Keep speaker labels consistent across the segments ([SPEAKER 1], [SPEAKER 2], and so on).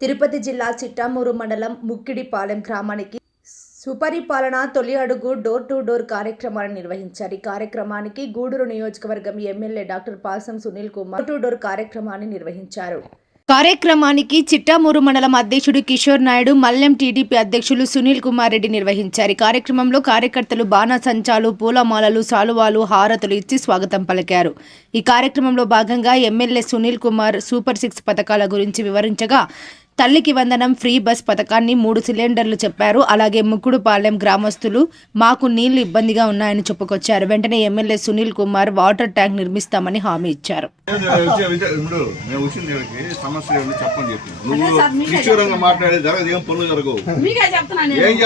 [SPEAKER 1] తిరుపతి జిల్లా చిట్టామూరు మండలం ముక్కిడిపాలెం గ్రామానికి సుపరిపాలన తొలి అడుగు డోర్ టు డోర్ కార్యక్రమాన్ని నిర్వహించారు. ఈ కార్యక్రమానికి గూడూరు నియోజకవర్గం MLA doctor Pasam Sunil Kumar door to door కార్యక్రమాన్ని నిర్వహించారు. కార్యక్రమానికి చిట్టామూరు మండలం అధ్యక్షుడు కిషోర్ నాయుడు మల్లెం టీడీపీ అధ్యక్షులు సునీల్ కుమార్ రెడ్డి నిర్వహించారు. కార్యక్రమంలో కార్యకర్తలు బాణసంచాలు పూలమాలలు సాలువాలు హారతులు ఇచ్చి స్వాగతం పలికారు. ఈ కార్యక్రమంలో భాగంగా MLA Sunil Kumar super six పథకాల గురించి వివరించగా తల్లికి వందనం ఫ్రీ బస్ పథకాన్ని మూడు సిలిండర్లు చెప్పారు. అలాగే ముక్కుడుపాలెం గ్రామస్తులు మాకు నీళ్ళు ఇబ్బందిగా ఉన్నాయని చెప్పుకొచ్చారు. వెంటనే MLA Sunil Kumar water tank నిర్మిస్తామని హామీ ఇచ్చారు.
[SPEAKER 2] ఏం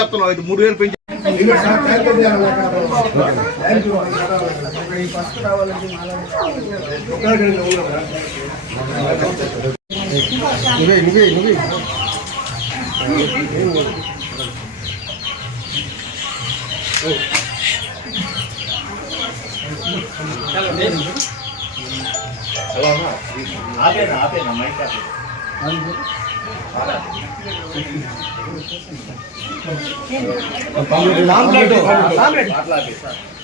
[SPEAKER 2] పనులు జరగవు
[SPEAKER 3] మీకే చెప్తున్నాను నేను.
[SPEAKER 2] ఏం చెప్తున్నావు అయితే మూడు వేలు పెంచి
[SPEAKER 4] నువ్వే నువ్వే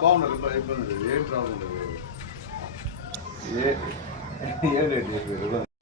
[SPEAKER 2] బాగున్నారు ఇబ్బంది ఇబ్బంది లేదు ఏం ప్రాబ్లం లేదు ఏ ఏ రేట్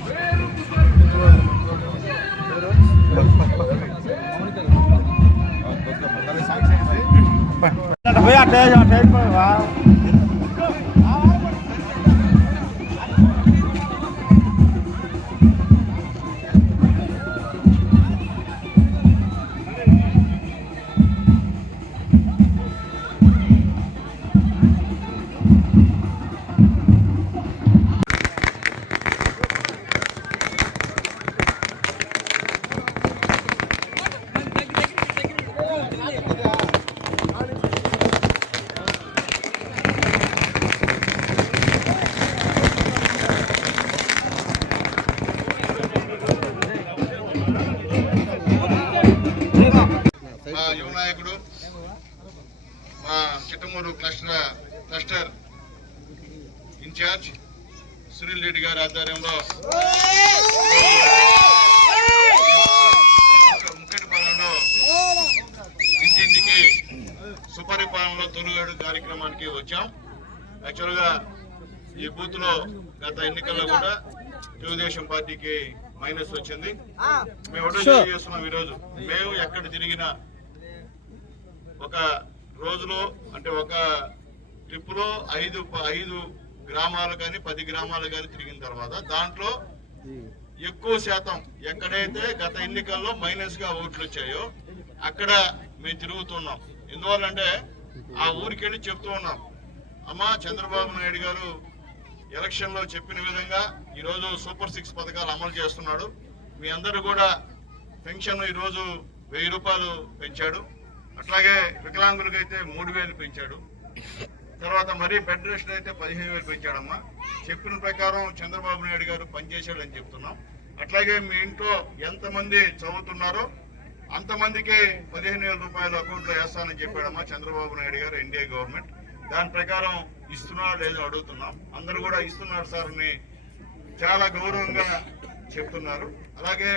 [SPEAKER 2] మా Chittamuru cluster cluster incharge Sunil Reddy గారి ఆధ్వర్యంలో ముక్కటిపాలెంలో ఇంటింటికి సుపరిపాలనలో తొలిగడు కార్యక్రమానికి వచ్చాం. యాక్చువల్గా ఈ బూత్లో గత ఎన్నికల్లో కూడా తెలుగుదేశం పార్టీకి మైనస్ వచ్చింది. మేము ఒకటే తెలియజేస్తున్నాం ఈరోజు. మేము ఎక్కడ తిరిగినా ఒక రోజులో అంటే ఒక ట్రిప్లో ఐదు ఐదు గ్రామాలు కానీ పది గ్రామాలు కానీ తిరిగిన తర్వాత దాంట్లో ఎక్కువ శాతం ఎక్కడైతే గత ఎన్నికల్లో మైనస్గా ఓట్లు వచ్చాయో అక్కడ మేము తిరుగుతున్నాం. ఎందువల్లంటే ఆ ఊరికి వెళ్ళి చెప్తూ ఉన్నాం. అమ్మా చంద్రబాబు నాయుడు గారు ఎలక్షన్లో చెప్పిన విధంగా ఈరోజు సూపర్ సిక్స్ పథకాలు అమలు చేస్తున్నాడు. మీ అందరూ కూడా పెన్షన్ ఈరోజు వెయ్యి రూపాయలు పెంచాడు. అట్లాగే వికలాంగులకు అయితే మూడు వేలు పెంచాడు. తర్వాత మరీ బెడ్ రెస్ట్ అయితే పదిహేను వేలు పెంచాడమ్మా. చెప్పిన ప్రకారం చంద్రబాబు నాయుడు గారు పనిచేశాడని చెప్తున్నాం. అట్లాగే మీ ఇంట్లో ఎంతమంది చదువుతున్నారో అంతమందికి పదిహేను వేల రూపాయలు అకౌంట్లో వేస్తానని చెప్పాడమ్మా చంద్రబాబు నాయుడు గారు ఎన్డీఏ గవర్నమెంట్. దాని ప్రకారం ఇస్తున్నారా లేదో అడుగుతున్నాం. అందరూ కూడా ఇస్తున్నారు సార్ అని చాలా గౌరవంగా చెప్తున్నారు. అలాగే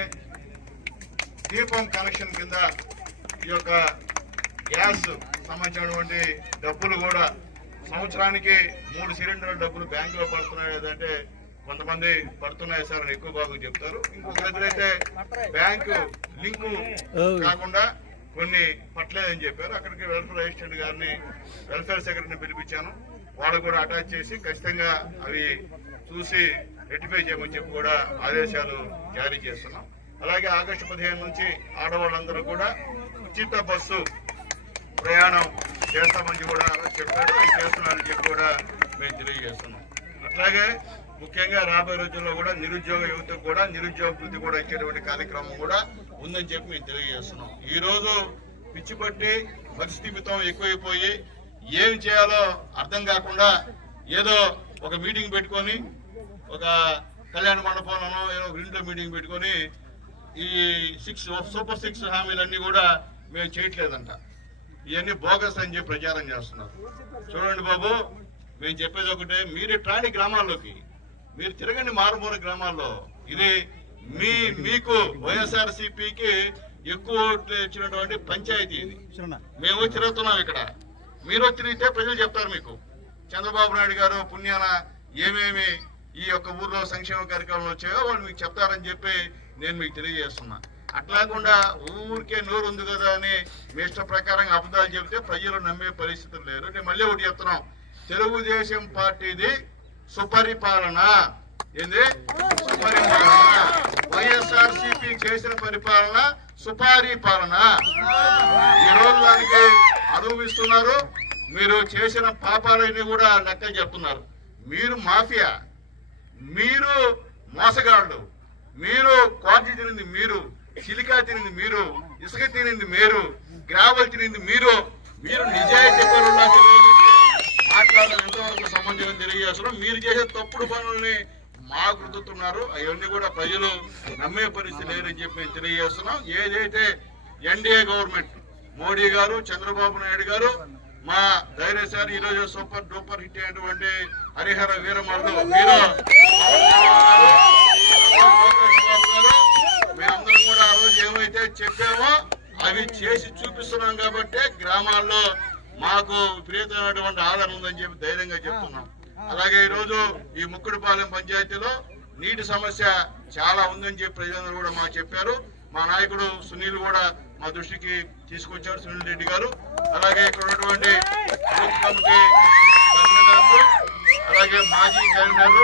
[SPEAKER 2] దీపం కనెక్షన్ కింద ఈ యొక్క గ్యాస్ సంబంధించినటువంటి డబ్బులు కూడా సంవత్సరానికి మూడు సిలిండర్ల డబ్బులు బ్యాంకులో పడుతున్నాయి లేదంటే కొంతమంది పడుతున్నాయి సార్ అని ఎక్కువ బాగా చెప్తారు. ఇంకొక దగ్గర అయితే బ్యాంకు లింకు కాకుండా కొన్ని పట్టలేదని చెప్పారు. అక్కడికి వెల్ఫేర్ అసిస్టెంట్ గారిని వెల్ఫేర్ సెక్రటరీని పిలిపించాను. వాళ్ళు కూడా అటాచ్ చేసి ఖచ్చితంగా అవి చూసి రెటిఫై చేయమని చెప్పి కూడా ఆదేశాలు జారీ చేస్తున్నాం. అలాగే ఆగస్టు పదిహేను నుంచి ఆడవాళ్ళందరూ కూడా ఉచిత బస్సు ప్రయాణం చేస్తామని కూడా చెప్పాడు అది చెప్పి కూడా మేము తెలియజేస్తున్నాం. అట్లాగే ముఖ్యంగా రాబోయే రోజుల్లో కూడా నిరుద్యోగ యువతకు కూడా నిరుద్యోగ వృద్ధి కూడా ఇచ్చేటువంటి కార్యక్రమం కూడా ఉందని చెప్పి మేము తెలియజేస్తున్నాం. ఈరోజు పిచ్చిపట్టి పరిస్థితిమితం ఎక్కువైపోయి ఏం చేయాలో అర్థం కాకుండా ఏదో ఒక మీటింగ్ పెట్టుకొని ఒక కళ్యాణ మండపంలోనో ఏదో ఇంట్లో మీటింగ్ పెట్టుకొని ఈ సిక్స్ సూపర్ సిక్స్ హామీలన్నీ కూడా మేము చేయట్లేదంట. ఇవన్నీ బోగస్ అని చెప్పి ప్రచారం చేస్తున్నారు. చూడండి బాబు మేము చెప్పేది ఒకటే మీరు ట్రాని గ్రామాల్లోకి మీరు తిరగండి మారుమూల గ్రామాల్లో. ఇది మీ మీకు వైఎస్ఆర్ సిపికి ఎక్కువ ఓట్లు ఇచ్చినటువంటి పంచాయతీ ఇది. మేము తిరుగుతున్నాం ఇక్కడ. మీరు తిరిగితే ప్రజలు చెప్తారు మీకు. చంద్రబాబు నాయుడు గారు పుణ్యాన ఏమేమి ఈ యొక్క ఊర్లో సంక్షేమ కార్యక్రమాలు వచ్చాయో వాళ్ళు మీకు చెప్తారని చెప్పి నేను మీకు తెలియజేస్తున్నా. అట్లాకుండా ఊరికే నోరు ఉంది కదా అని మీ ఇష్ట ప్రకారం అబద్ధాలు చెబితే ప్రజలు నమ్మే పరిస్థితులు లేరు. నేను మళ్ళీ ఒకటి చెప్తున్నాం. తెలుగుదేశం పార్టీది సుపరిపాలన. ఏంది? సుపరిపాలన. వైఎస్ఆర్ సిపి చేసిన పరిపాలన సుపారీ పాలన ఈ రోజు దానికి అనుభవిస్తున్నారు. మీరు చేసిన పాపాలన్నీ కూడా లెక్క చెప్తున్నారు. మీరు మాఫియా. మీరు మోసగాళ్ళు. మీరు క్వాలిటీ తినింది మీరు. సిలికా తినింది మీరు ఇసుక తినింది మీరు గ్రావల్ తినింది మీరు మీరు నిజాయితీ పరులా మాట్లాడడం ఎంతవరకు సంబంధం తెలియజేస్తున్నాం మీరు చేసే తప్పుడు పనుల్ని మాకు రుద్దుతున్నారు అవన్నీ కూడా ప్రజలు నమ్మే పరిస్థితి లేదని చెప్పి మేము తెలియజేస్తున్నాం. ఏదైతే ఎన్డీఏ గవర్నమెంట్ మోడీ గారు చంద్రబాబు నాయుడు గారు మా ధైర్యశాలి ఈ రోజు సూపర్ డూపర్ హిట్ అయినటువంటి హరిహర వీరమల్లు మీరు అవి చేసి చూపిస్తున్నాం కాబట్టి గ్రామాల్లో మాకు విపరీతమైనటువంటి ఆదరణ ఉందని చెప్పి ధైర్యంగా చెప్తున్నాం. అలాగే ఈ రోజు ఈ ముక్కుడుపాలెం పంచాయతీలో నీటి సమస్య చాలా ఉందని చెప్పి ప్రజలందరూ కూడా మాకు చెప్పారు. మా నాయకుడు సునీల్ కూడా మా దృష్టికి తీసుకొచ్చారు సునీల్ రెడ్డి గారు. అలాగే ఇక్కడ ఉన్నటువంటి అలాగే మాజీ కన్వీనర్లు